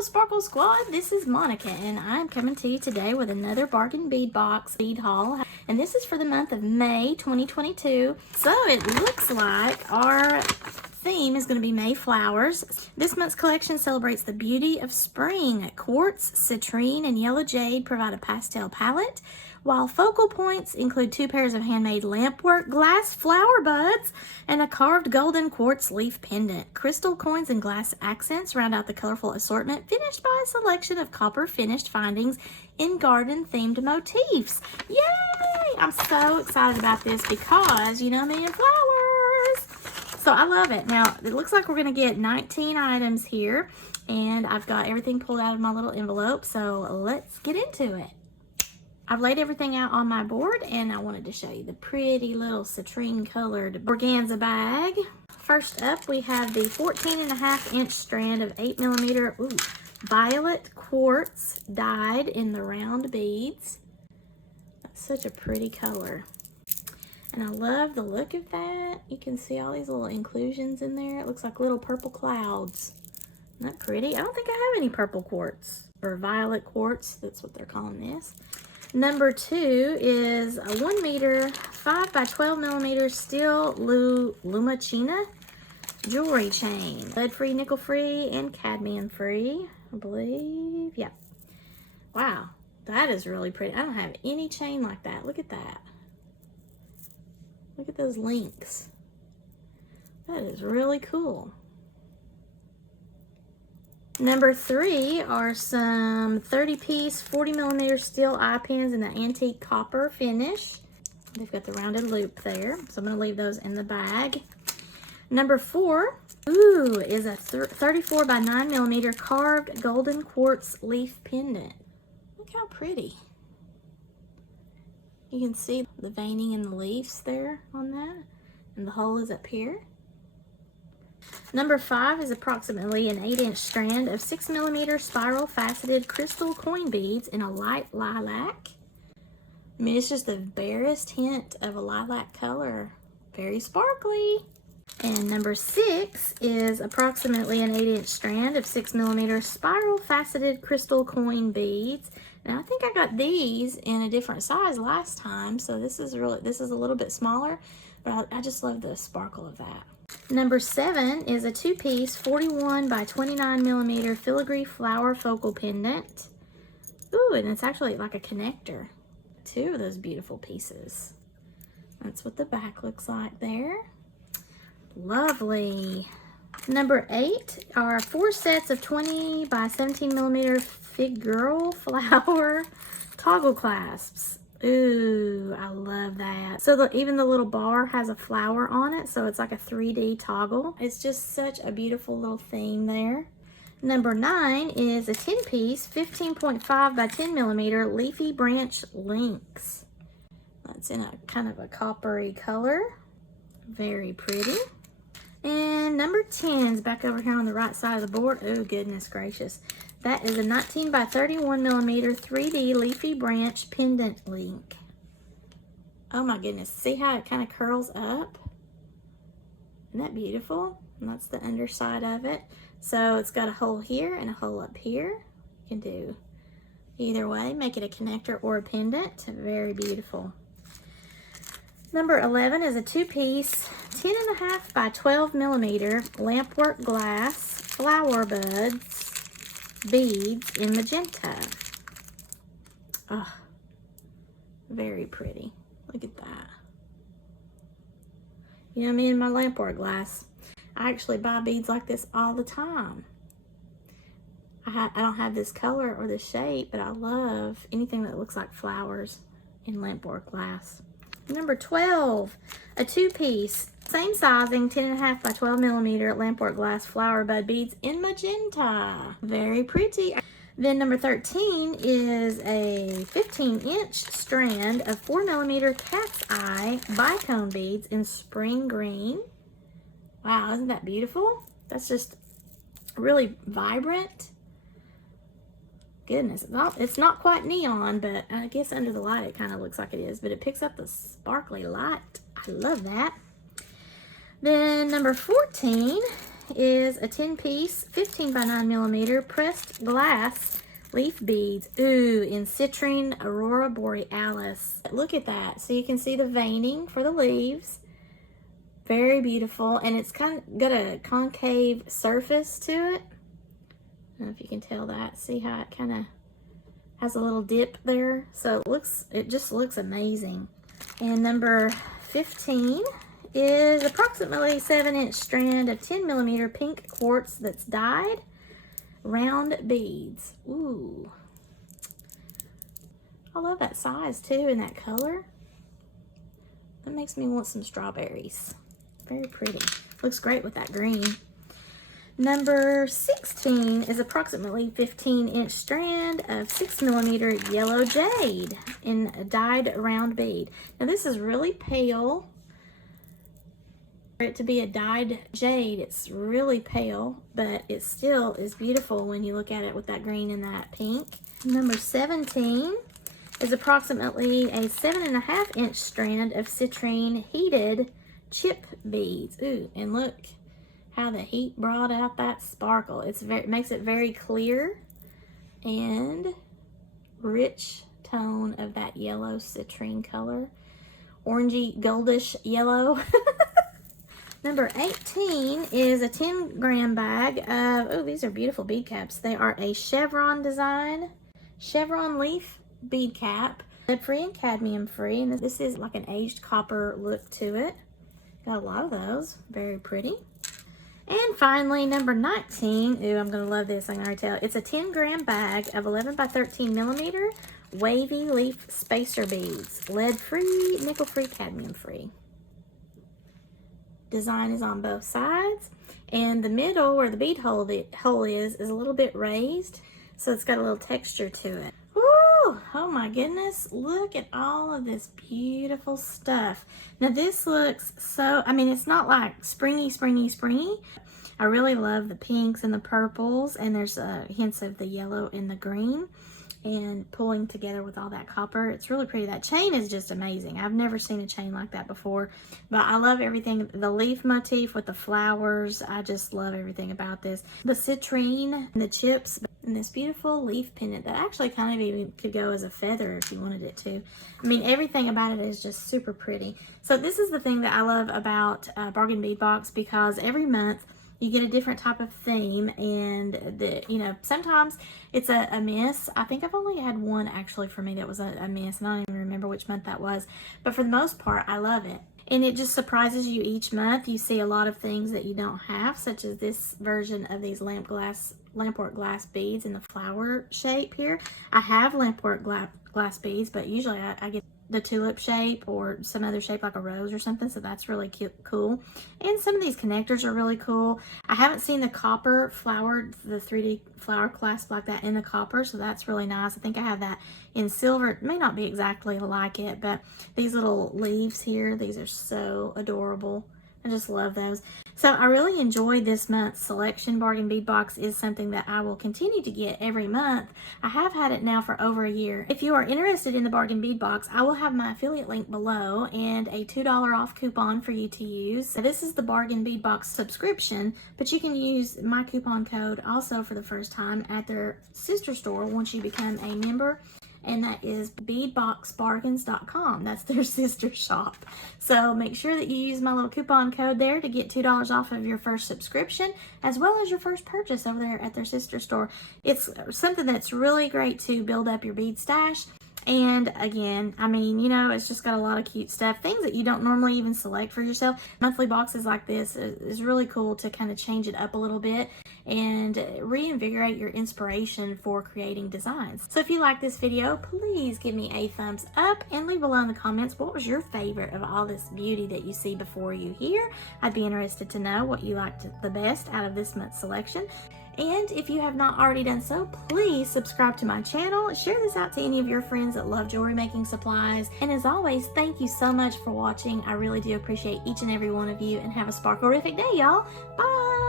Hello Sparkle Squad, this is Monica and I'm coming to you today with another bargain bead box bead haul, and this is for the month of May 2022. So it looks like our theme is going to be May flowers. This month's collection celebrates the beauty of spring. Quartz, Citrine, and Yellow Jade provide a pastel palette, while focal points include 2 pairs of handmade Lampwork glass flower buds and a carved golden quartz leaf pendant. Crystal coins and glass accents round out the colorful assortment, finished by a selection of copper finished findings in garden themed motifs. Yay! I'm so excited about this because you know me and flowers. So I love it. Now, it looks like we're going to get 19 items here, and I've got everything pulled out of my little envelope, so let's get into it. I've laid everything out on my board, and I wanted to show you the pretty little citrine colored organza bag. First up, we have the 14.5-inch strand of 8mm violet quartz dyed in the round beads. That's such a pretty color. And I love the look of that. You can see all these little inclusions in there. It looks like little purple clouds. Isn't that pretty? I don't think I have any purple quartz or violet quartz. That's what they're calling this. Number 2 is a 1 meter, 5 by 12mm steel Lumachina jewelry chain. Lead-free, nickel-free, and cadmium-free, I believe. Yeah. Wow, that is really pretty. I don't have any chain like that. Look at that. Look at those links. That is really cool. Number 3 are some 30-piece 40mm steel eye pins in the antique copper finish. They've got the rounded loop there, so I'm going to leave those in the bag. Number 4, is a 34 by 9mm carved golden quartz leaf pendant. Look how pretty. You can see the veining in the leaves there on that, and the hole is up here. Number 5 is approximately an 8-inch strand of 6mm spiral faceted crystal coin beads in a light lilac. I mean, it's just the barest hint of a lilac color. Very sparkly. And number 6 is approximately an 8-inch strand of 6mm spiral faceted crystal coin beads. Now I think I got these in a different size last time, so this is a little bit smaller, but I just love the sparkle of that. Number 7 is a 2-piece 41 by 29mm filigree flower focal pendant. Ooh, and it's actually like a connector. 2 of those beautiful pieces. That's what the back looks like there. Lovely. Number 8 are 4 sets of 20 by 17mm figural flower toggle clasps. Ooh, I love that. So even the little bar has a flower on it, so it's like a 3D toggle. It's just such a beautiful little theme there. Number 9 is a 10-piece 15.5 by 10mm leafy branch links. That's in a kind of a coppery color. Very pretty. And number 10 is back over here on the right side of the board. Oh, goodness gracious. That is a 19 by 31mm 3D leafy branch pendant link. Oh my goodness. See how it kind of curls up? Isn't that beautiful? And that's the underside of it. So it's got a hole here and a hole up here. You can do either way. Make it a connector or a pendant. Very beautiful. Number 11 is a 2-piece 10.5 by 12mm Lampwork glass flower buds beads in magenta. Oh, very pretty. Look at that. You know me and my Lampwork glass. I actually buy beads like this all the time. I don't have this color or this shape, but I love anything that looks like flowers in Lampwork glass. Number 12, a 2-piece, same sizing, 10.5 by 12mm Lampwork glass flower bud beads in magenta. Very pretty. Then number 13 is a 15-inch strand of 4mm cat's eye Bicone beads in spring green. Wow, isn't that beautiful? That's just really vibrant. Goodness, it's not quite neon, but I guess under the light it kind of looks like it is, but it picks up the sparkly light. I love that. Then number 14 is a 10-piece, 15 by 9 millimeter pressed glass leaf beads. Ooh, in Citrine, Aurora, Borealis. Look at that. So you can see the veining for the leaves. Very beautiful. And it's kind of got a concave surface to it. I don't know if you can tell that. See how it kind of has a little dip there. So it just looks amazing. And number 15 is approximately 7-inch strand of 10 millimeter pink quartz that's dyed round beads. Ooh, I love that size too and that color. That makes me want some strawberries. Very pretty. Looks great with that green. Number 16 is approximately 15-inch strand of 6 millimeter yellow jade in a dyed round bead. Now this is really pale. For it to be a dyed jade, it's really pale, but it still is beautiful when you look at it with that green and that pink. Number 17 is approximately a 7.5-inch strand of citrine heated chip beads. Ooh, and look how the heat brought out that sparkle. It makes it very clear and rich tone of that yellow citrine color. Orangey goldish yellow. Number 18 is a 10-gram bag of, oh, these are beautiful bead caps. They are a chevron design, chevron leaf bead cap, lead-free and cadmium-free. And this is like an aged copper look to it. Got a lot of those. Very pretty. And finally, number 19. Ooh, I'm going to love this. I can already tell. It's a 10-gram bag of 11 by 13 millimeter wavy leaf spacer beads. Lead-free, nickel-free, cadmium-free. Design is on both sides, and the middle where the bead hole is a little bit raised, so it's got a little texture to it. Woo! Oh my goodness, look at all of this beautiful stuff. Now this looks so, I mean, it's not like springy. I really love the pinks and the purples, and there's hints of the yellow and the green, and pulling together with all that copper. It's really pretty. That chain is just amazing. I've never seen a chain like that before, but I love everything. The leaf motif with the flowers, I just love everything about this. The citrine and the chips and this beautiful leaf pendant that actually kind of even could go as a feather if you wanted it to. I mean, everything about it is just super pretty. So this is the thing that I love about Bargain Bead Box, because every month you get a different type of theme, and sometimes it's a miss. I think I've only had one actually for me that was a miss, and I don't even remember which month that was. But for the most part, I love it. And it just surprises you each month. You see a lot of things that you don't have, such as this version of these Lampwork glass beads in the flower shape here. I have Lampwork glass beads, but usually I get the tulip shape or some other shape like a rose or something, so that's really cute, cool. And some of these connectors are really cool. I haven't seen the copper flowered, the 3D flower clasp like that in the copper, so that's really nice. I think I have that in silver. It may not be exactly like it, but these little leaves here, these are so adorable. I just love those. So I really enjoyed this month's selection. Bargain Bead Box is something that I will continue to get every month. I have had it now for over a year. If you are interested in the Bargain Bead Box, I will have my affiliate link below and a $2 off coupon for you to use. So this is the Bargain Bead Box subscription, but you can use my coupon code also for the first time at their sister store once you become a member. And that is beadboxbargains.com. That's their sister shop. So make sure that you use my little coupon code there to get $2 off of your first subscription, as well as your first purchase over there at their sister store. It's something that's really great to build up your bead stash. And again, I mean, it's just got a lot of cute stuff, things that you don't normally even select for yourself. Monthly boxes like this is really cool to kind of change it up a little bit and reinvigorate your inspiration for creating designs. So if you like this video, please give me a thumbs up and leave below in the comments what was your favorite of all this beauty that you see before you here. I'd be interested to know what you liked the best out of this month's selection. And if you have not already done so, please subscribe to my channel. Share this out to any of your friends that love jewelry making supplies. And as always, thank you so much for watching. I really do appreciate each and every one of you, and have a sparkle-rific day, y'all. Bye!